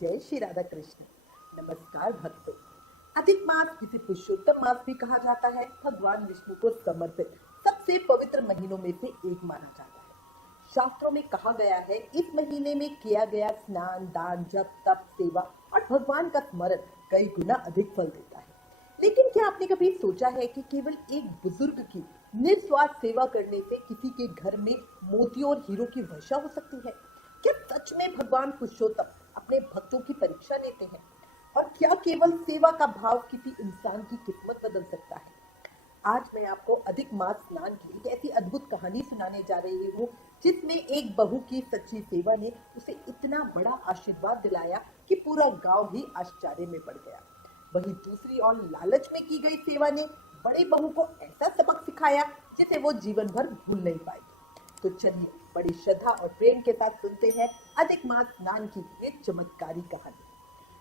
जय श्री राधा कृष्ण। नमस्कार भक्तों। अधिक मास जिसे पुरुषोत्तम मास भी कहा जाता है, भगवान विष्णु को समर्पित सबसे पवित्र महीनों में से एक माना जाता है। शास्त्रों में कहा गया है, इस महीने में किया गया स्नान, दान, जप, तप, सेवा और भगवान का स्मरण कई गुना अधिक फल देता है। लेकिन क्या आपने कभी सोचा है कि केवल एक बुजुर्ग की निस्वार्थ सेवा करने से किसी के घर में मोतियों और हीरो की वर्षा हो सकती है? क्या सच में भगवान पुरुषोत्तम अपने भक्तों की परीक्षा लेते हैं? और क्या केवल सेवा का भाव किसी इंसान की किस्मत बदल सकता है? आज मैं आपको अधिक मास स्नान की एक ऐसी अद्भुत कहानी सुनाने जा रही हूँ, जिसमें एक बहू की सच्ची सेवा ने उसे इतना बड़ा आशीर्वाद दिलाया कि पूरा गांव ही आश्चर्य में पड़ गया। वहीं दूसरी ओर लालच में की गई सेवा ने बड़े बहू को ऐसा सबक सिखाया जिसे वो जीवन भर भूल नहीं पाएगी। तो चलिए बड़ी श्रद्धा और प्रेम के साथ सुनते हैं अधिक मास स्नान की ये चमत्कारी कहानी।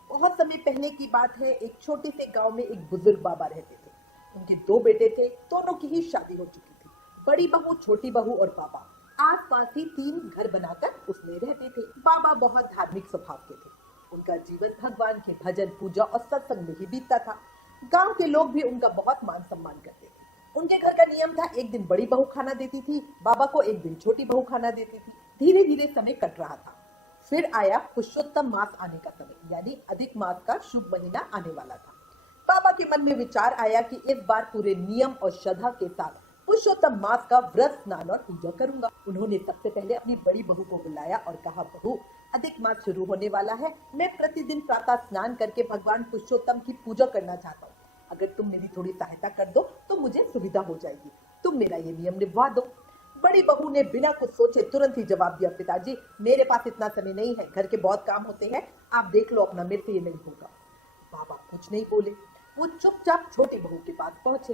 बहुत समय पहले की बात है। एक छोटे से गांव में एक बुजुर्ग बाबा रहते थे। उनके दो बेटे थे, दोनों की ही शादी हो चुकी थी। बड़ी बहू, छोटी बहू और बाबा आस पास ही 3 घर बनाकर उसमें रहते थे। बाबा बहुत धार्मिक स्वभाव के थे। उनका जीवन भगवान के भजन, पूजा और सत्संग में ही बीतता था। गांव के लोग भी उनका बहुत मान सम्मान करते थे। उनके घर का नियम था, एक दिन बड़ी बहू खाना देती थी बाबा को, एक दिन छोटी बहू खाना देती थी। धीरे धीरे समय कट रहा था। फिर आया पुरुषोत्तम मास आने का समय, यानी अधिक मास का शुभ महीना आने वाला था। बाबा के मन में विचार आया कि इस बार पूरे नियम और श्रद्धा के साथ पुरुषोत्तम मास का व्रत, स्नान और पूजा करूंगा। उन्होंने सबसे पहले अपनी बड़ी बहू को बुलाया और कहा, बहू, अधिक मास शुरू होने वाला है। मैं प्रतिदिन प्रातः स्नान करके भगवान पुरुषोत्तम की पूजा करना चाहता हूँ। अगर तुम मेरी थोड़ी सहायता कर दो तो मुझे सुविधा हो जाएगी। तुम मेरा ये नियम निभा दो। बड़ी बहू ने बिना कुछ सोचे तुरंत ही जवाब दिया, पिताजी, मेरे पास इतना समय नहीं है, घर के बहुत काम होते हैं, आप देख लो अपना, मेरे से ये नहीं होगा। बाबा कुछ नहीं बोले। वो चुपचाप छोटी बहू के पास पहुंचे।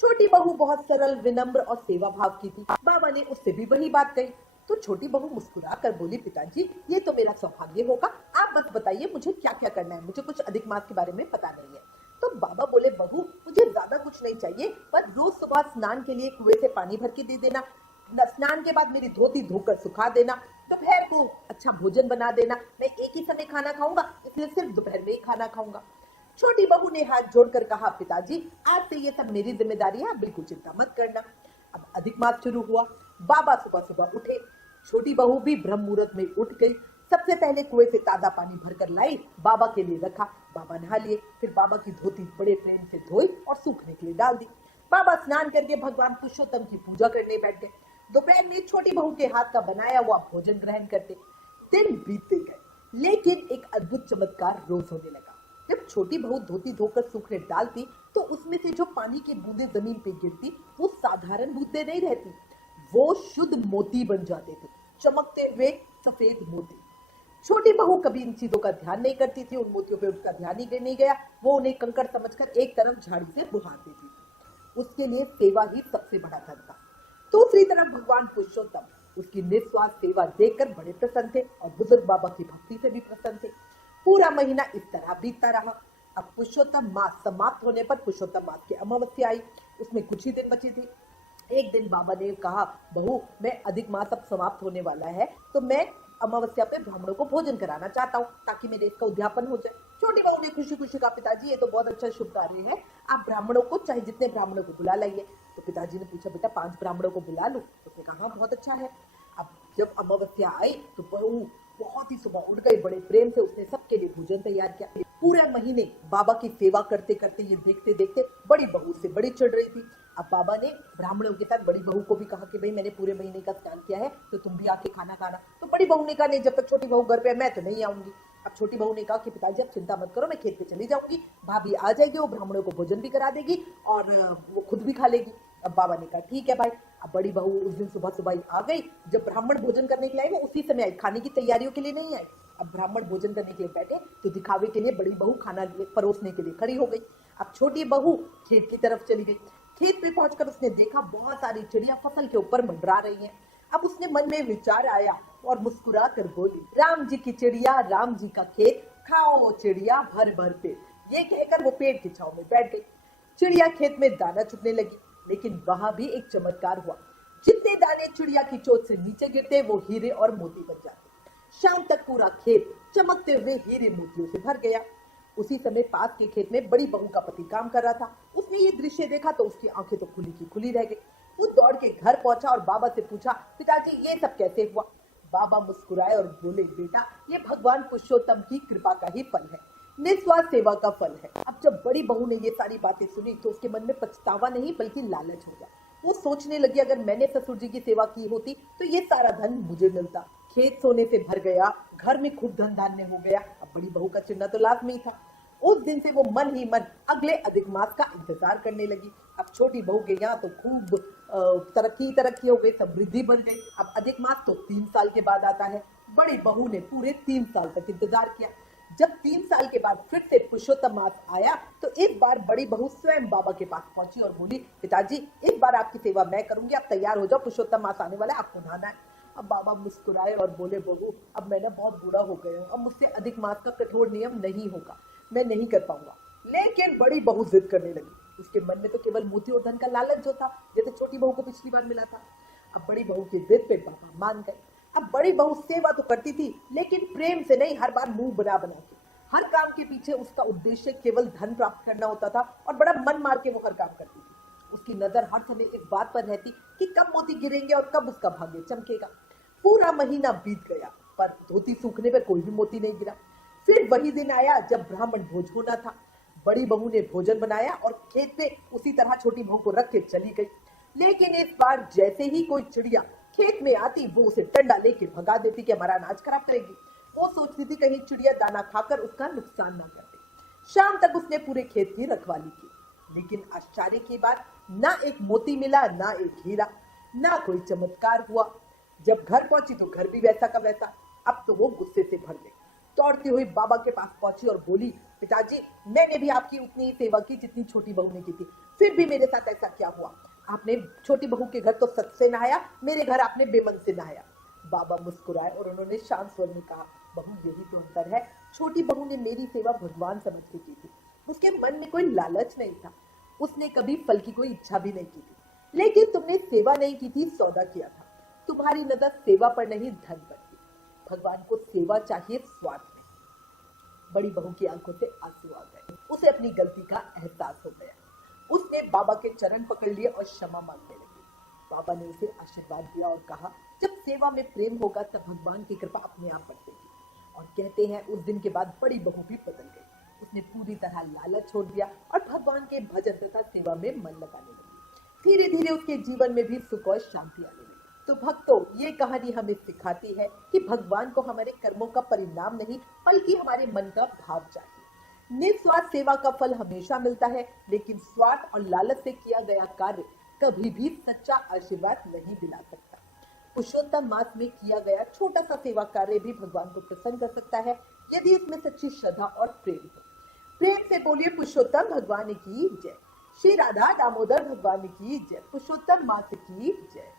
छोटी बहू बहुत सरल, विनम्र और सेवा भाव की थी। बाबा ने उससे भी वही बात कही तो छोटी बहू मुस्कुरा कर बोली, पिताजी, ये तो मेरा सौभाग्य होगा। आप बस बताइए मुझे क्या क्या करना है, मुझे कुछ अधिक मास के बारे में पता नहीं है। तो बाबा बोले, बहू, मुझे ज्यादा कुछ नहीं चाहिए, पर रोज सुबह स्नान के लिए कुएं से पानी भर के दे देना। स्नान के बाद मेरी धोती धोकर सुखा देना। दोपहर को अच्छा भोजन बना देना। मैं एक ही समय खाना खाऊंगा, इसलिए सिर्फ दोपहर में ही खाना खाऊंगा। छोटी बहू ने हाथ जोड़कर कहा, पिताजी, आज से ये सब मेरी जिम्मेदारी है, आप बिल्कुल चिंता मत करना। अब अधिक मास शुरू हुआ। बाबा सुबह सुबह उठे। छोटी बहू भी ब्रह्म मुहूर्त में उठ गई। सबसे पहले कुएं से ताजा पानी भरकर लाई, बाबा के लिए रखा। बाबा नहा लिए। फिर बाबा की धोती बड़े प्रेम से धोई और सूखने के लिए डाल दी। बाबा स्नान करके भगवान पुरुषोत्तम की पूजा करने बैठ गए। दोपहर में छोटी बहू के हाथ का बनाया हुआ भोजन ग्रहण करते। दिन बीतते गए, लेकिन एक अद्भुत चमत्कार रोज होने लगा। जब छोटी बहू धोती धोकर सूखने डालती तो उसमें से जो पानी की बूंदें जमीन पे गिरती, वो साधारण बूंदें नहीं रहती, वो शुद्ध मोती बन जाते थे, चमकते हुए सफेद मोती। छोटी बहू कभी इन चीजों का ध्यान नहीं करती थी। उन मोतियों पे उसका ध्यान ही नहीं गया। वो उन्हें कंकड़ समझकर एक तरफ झाड़ी से बुहार देती थी। उसके लिए सेवा ही सबसे बड़ा धन था। दूसरी तरफ भगवान पुरुषोत्तम उसकी निस्वार्थ सेवा देखकर बड़े प्रसन्न थे और बुजुर्ग बाबा की भक्ति से भी प्रसन्न थे। पूरा महीना इस तरह बीतता रहा। अब पुरुषोत्तम मास समाप्त होने पर पुरुषोत्तम मास की अमावस्या आई। उसमें कुछ ही दिन बची थी। एक दिन बाबा ने कहा, बहू, मैं अधिक मास अब समाप्त होने वाला है, तो मैं अमावस्या पे ब्राह्मणों को भोजन कराना चाहता हूँ, ताकि मेरे इसका उद्यापन हो जाए। छोटी बहू ने खुशी खुशी कहा, पिताजी, ये तो बहुत अच्छा शुभ कार्य है, आप ब्राह्मणों को, चाहे जितने ब्राह्मणों को बुला लाइए। तो पिताजी ने पूछा, बेटा 5 ब्राह्मणों को बुला लूं? उसने कहा, हाँ, बहुत अच्छा है। अब जब अमावस्या आई तो बहू बहुत ही सुबह उठ गई। बड़े प्रेम से उसने सबके लिए भोजन तैयार किया। पूरे महीने बाबा की सेवा करते करते, ये देखते देखते बड़ी बहू से बड़ी चिढ़ रही थी। अब बाबा ने ब्राह्मणों के साथ बड़ी बहू को भी कहा कि भाई, मैंने पूरे महीने का स्नान किया है, तो तुम भी आके खाना खाना। तो बड़ी बहू ने कहा, नहीं, जब तक छोटी बहू घर पे है मैं तो नहीं आऊंगी। अब छोटी बहू ने कहा कि पिताजी, आप चिंता मत करो, मैं खेत पे चली जाऊंगी, भाभी आ जाएगी, वो ब्राह्मणों को भोजन भी करा देगी और वो खुद भी खा लेगी। अब बाबा ने कहा, ठीक है भाई। अब बड़ी बहू उस दिन सुबह सुबह आ गई। जब ब्राह्मण भोजन करने के लिए आए, वो उसी समय आई, खाने की तैयारियों के लिए नहीं आई। अब ब्राह्मण भोजन करने के लिए बैठे तो दिखावे के लिए बड़ी बहू खाना परोसने के लिए खड़ी हो गई। अब छोटी बहू खेत की तरफ चली गई। खेत पे पहुंचकर उसने देखा बहुत सारी चिड़िया फसल के ऊपर मंडरा रही हैं। अब उसने मन में विचार आया और मुस्कुरा कर बोली, राम जी की चिड़िया, राम जी का खेत, खाओ चिड़िया भर भर पेट। ये कहकर वो पेड़ की छांव में बैठ गई। चिड़िया खेत में दाना चुगने लगी, लेकिन वहां भी एक चमत्कार हुआ। जितने दाने चिड़िया की चोंच से नीचे गिरते, वो हीरे और मोती बन जाते। शाम तक पूरा खेत चमकते हुए हीरे मोतियों से भर गया। उसी समय पास के खेत में बड़ी बहू का पति काम कर रहा था। उसने ये दृश्य देखा तो उसकी आंखें तो खुली की खुली रह गई। वो दौड़ के घर पहुंचा और बाबा से पूछा, पिताजी ये सब कैसे हुआ? बाबा मुस्कुराए और बोले, बेटा ये भगवान पुरुषोत्तम की कृपा का ही फल है, निस्वार्थ सेवा का फल है। अब जब बड़ी बहू ने ये सारी बातें सुनी तो उसके मन में पछतावा नहीं बल्कि लालच हो गया। वो सोचने लगी, अगर मैंने ससुर जी की सेवा की होती तो ये सारा धन मुझे मिलता। खेत सोने से भर गया, घर में खूब धन धान्य हो गया। अब बड़ी बहू का चिन्ह तो लाजमी था। उस दिन से वो मन ही मन अगले अधिक मास का इंतजार करने लगी। अब छोटी बहू के यहाँ तो खूब तरक्की हो गई, समृद्धि बढ़ गई। अब अधिक मास तो 3 साल के बाद आता है। बड़ी बहू ने पूरे 3 साल तक इंतजार किया। जब 3 साल के बाद फिर से पुरुषोत्तम मास आया तो इस बार बड़ी बहू स्वयं बाबा के पास पहुंची और बोली, पिताजी इस बार आपकी सेवा मैं करूंगी, आप तैयार हो जाओ, पुरुषोत्तम मास आने वाला है, आपको नहाना है। अब बाबा मुस्कुराए और बोले, बहू अब मैं ना बहुत बूढ़ा हो गया हूँ, अब मुझसे अधिक मास का कठोर नियम नहीं होगा, मैं नहीं कर पाऊंगा। लेकिन बड़ी बहू जिद करने लगी। उसके मन में तो केवल मोती और धन का लालच होता, जैसे छोटी बहू को पिछली बार मिला था। अब बड़ी बहू की जिद पे बाबा मान गए। अब बड़ी बहू सेवा तो करती थी लेकिन प्रेम से नहीं, हर बार मुंह बना बना के। हर काम के पीछे उसका उद्देश्य केवल धन प्राप्त करना होता था और बड़ा मन मार के वो हर काम करती थी। उसकी नजर हर समय इस बात पर रहती कि कब मोती गिरेंगे और कब उसका भाग्य चमकेगा। पूरा महीना बीत गया पर धोती सूखने पर कोई भी मोती नहीं गिरा। फिर वही दिन आया जब ब्राह्मण भोज होना था। बड़ी बहू ने भोजन बनाया और खेत में उसी तरह छोटी बहू को रख के चली गई। लेकिन इस बार जैसे ही कोई चिड़िया खेत में आती वो उसे डंडा लेके भगा देती कि हमारा अनाज खराब करेगी। वो सोचती थी कहीं चिड़िया दाना खाकर उसका नुकसान ना कर दे। शाम तक उसने पूरे खेत की रखवाली की, लेकिन आश्चर्य की बात, ना एक मोती मिला, ना एक हीरा, ना कोई चमत्कार हुआ। जब घर पहुंची तो घर भी वैसा का वैसा। अब तो वो गुस्से से भर गई। दौड़ती हुई बाबा के पास पहुंची और बोली, पिताजी मैंने भी आपकी उतनी सेवा की जितनी छोटी बहू ने की थी, फिर भी मेरे साथ ऐसा क्या हुआ? आपने छोटी बहू के घर तो सच से नहाया, मेरे घर आपने बेमन से नहाया। बाबा मुस्कुराए और उन्होंने शांत स्वर में कहा, बहू यही तो अंतर है, छोटी बहू ने मेरी सेवा भगवान समझ के की थी। उसके मन में कोई लालच नहीं था, उसने कभी फल की कोई इच्छा भी नहीं की थी। लेकिन तुमने सेवा नहीं की थी, सौदा किया था। तुम्हारी नजर सेवा पर नहीं धन पर थी। भगवान को सेवा चाहिए, स्वार्थ नहीं। बड़ी बहू की आंखों से आंसू आ गए। उसे अपनी गलती का एहसास हो गया। उसने बाबा के चरण पकड़ लिए और क्षमा मांगने लगी। बाबा ने उसे आशीर्वाद दिया और कहा, जब सेवा में प्रेम होगा तब भगवान की कृपा अपने आप बरसेगी। और कहते हैं उस दिन के बाद बड़ी बहू भी बदल गई। उसने पूरी तरह लालच छोड़ दिया और भगवान के भजन तथा सेवा में मन लगाने लगी। धीरे धीरे उसके जीवन में भी सुख और शांति आने लगी। तो भक्तों, ये कहानी हमें सिखाती है कि भगवान को हमारे कर्मों का परिणाम नहीं बल्कि हमारे मन का भाव चाहिए। निस्वार्थ सेवा का फल हमेशा मिलता है, लेकिन स्वार्थ और लालच से किया गया कार्य कभी भी सच्चा आशीर्वाद नहीं दिला सकता। पुरुषोत्तम मास में किया गया छोटा सा सेवा कार्य भी भगवान को प्रसन्न कर सकता है यदि इसमें सच्ची श्रद्धा और प्रेम हो। प्रेम से बोलिए पुरुषोत्तम भगवान की जय। श्री राधा दामोदर भगवान की जय। पुरुषोत्तम मास की जय।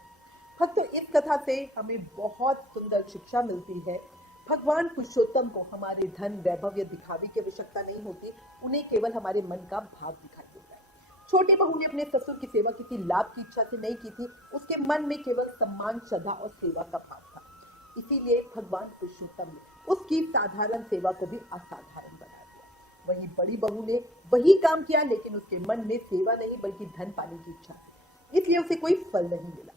भक्तों, इस कथा से हमें बहुत सुंदर शिक्षा मिलती है। भगवान पुरुषोत्तम को हमारे धन वैभव या दिखावे की आवश्यकता नहीं होती, उन्हें केवल हमारे मन का भाव दिखाई देता है। छोटी बहू ने अपने ससुर की सेवा किसी लाभ की इच्छा से नहीं की थी, उसके मन में केवल सम्मान, श्रद्धा और सेवा का भाव था। इसीलिए भगवान पुरुषोत्तम ने उसकी साधारण सेवा को भी असाधारण बना दिया। वहीं बड़ी बहू ने वही काम किया, लेकिन उसके मन में सेवा नहीं बल्कि धन पाने की इच्छा थी, इसलिए उसे कोई फल नहीं मिला।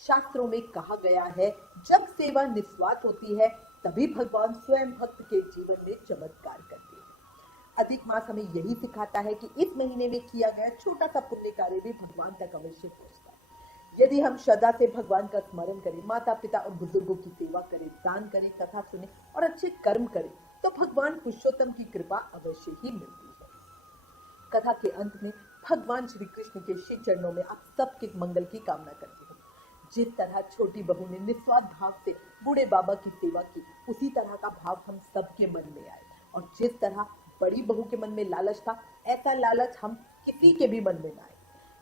शास्त्रों में कहा गया है, जब सेवा निस्वार्थ होती है तभी भगवान स्वयं भक्त के जीवन में चमत्कार करते हैं। अधिक मास हमें यही सिखाता है कि इस महीने में किया गया छोटा सा पुण्य कार्य भी भगवान तक अवश्य पहुंचता है। यदि हम श्रद्धा से भगवान का स्मरण करें, माता पिता और बुजुर्गों की सेवा करें, दान करें, कथा सुने और अच्छे कर्म करें, तो भगवान पुरुषोत्तम की कृपा अवश्य ही मिलती है। कथा के अंत में भगवान श्री कृष्ण के श्री चरणों में आप सबके मंगल की कामना करती हूँ। जिस तरह छोटी बहू ने निस्वार्थ भाव से बूढ़े बाबा की सेवा की, उसी तरह का भाव हम सबके मन में आए। और जिस तरह बड़ी बहू के मन में लालच था, ऐसा लालच हम किसी के भी मन में ना आए।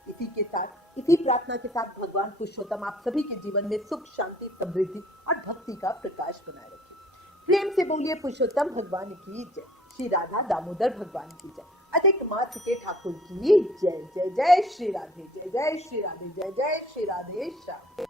इसी के साथ, इसी प्रार्थना के साथ भगवान पुरुषोत्तम आप सभी के जीवन में सुख, शांति, समृद्धि और भक्ति का प्रकाश बनाए रखे। प्रेम से बोलिए पुरुषोत्तम भगवान की जय। श्री राधा दामोदर भगवान की जय। अधिक मास के ठाकुर की जय। जय जय श्री राधे, जय जय श्री राधे, जय जय श्री राधे श्याम।